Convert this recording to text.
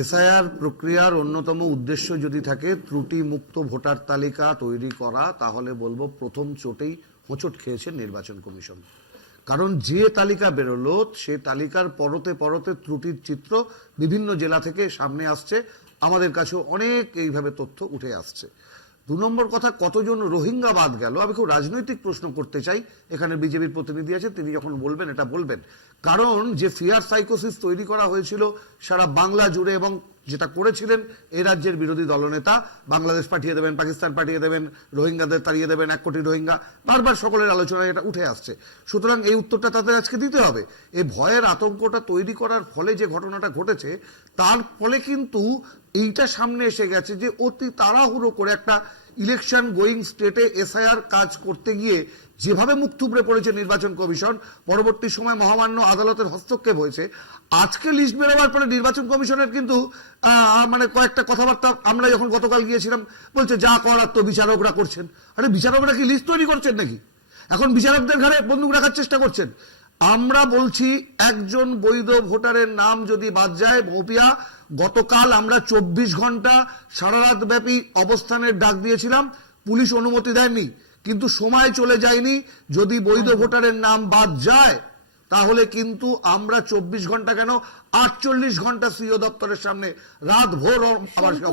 SIR প্রক্রিয়ার অন্যতম উদ্দেশ্য যদি থাকে ত্রুটি মুক্ত ভোটার তালিকা তৈরি করা, তাহলে বলবো প্রথম চোটেই হোঁচট খেয়েছে নির্বাচন কমিশন। কারণ যে তালিকা বেরোলো সে তালিকার পরতে পরতে ত্রুটির চিত্র বিভিন্ন জেলা থেকে সামনে আসছে, আমাদের কাছেও অনেক এইভাবে তথ্য উঠে আসছে। দু নম্বর কথা, কতজন রোহিঙ্গা বাদ গেল, আমি খুব রাজনৈতিক প্রশ্ন করতে চাই। এখানে বিজেপির প্রতিনিধি আছে, তিনি যখন বলবেন এটা বলবেন। কারণ যে ফিয়ার সাইকোসিস তৈরি করা হয়েছিল সারা বাংলা জুড়ে, এবং যেটা করেছিলেন এই রাজ্যের বিরোধী দলনেতা, বাংলাদেশ পাঠিয়ে দেবেন, পাকিস্তান পাঠিয়ে দেবেন, রোহিঙ্গাদের তাড়িয়ে দেবেন, 1 কোটি রোহিঙ্গা, বারবার সকলের আলোচনায় এটা উঠে আসছে। সুতরাং এই উত্তরটা তাদের আজকে দিতে হবে। এই ভয়ের আতঙ্কটা তৈরি করার ফলে যে ঘটনাটা ঘটেছে, তার ফলে কিন্তু এইটা সামনে এসে গেছে যে অতি তাড়াহুড়ো করে একটা ইলেকশন গোয়িং স্টেটে এসআইআর কাজ করতে গিয়ে যেভাবে মুখ থুবড়ে পড়েছে নির্বাচন কমিশন, পরবর্তী সময় মহামান্য আদালতের হস্তক্ষেপ হয়েছে। আজকে লিস্ট বেরোবার পরে নির্বাচন কমিশনের কিন্তু মানে কয়েকটা কথাবার্তা আমরা যখন গতকাল গিয়েছিলাম, বলছে যা করার তো বিচারকরা করছেন। আরে বিচারকরা কি লিস্ট তৈরি করছেন নাকি? এখন বিচারকদের ঘাড়ে বন্দুক রাখার চেষ্টা করছেন। আমরা বলছি একজন বৈধ ভোটারের নাম যদি বাদ যায়, মৌপিয়া, গতকাল আমরা 24 ঘন্টা সারা রাত ব্যাপী অবস্থানের ডাক দিয়েছিলাম, পুলিশ অনুমতি দেয়নি, কিন্তু সময় চলে যায়নি। যদি বৈধ ভোটারের নাম বাদ যায় তাহলে কিন্তু আমরা 24 ঘন্টা কেন 48 ঘন্টা সিও দপ্তরের সামনে রাত ভোর আবার অবস্থা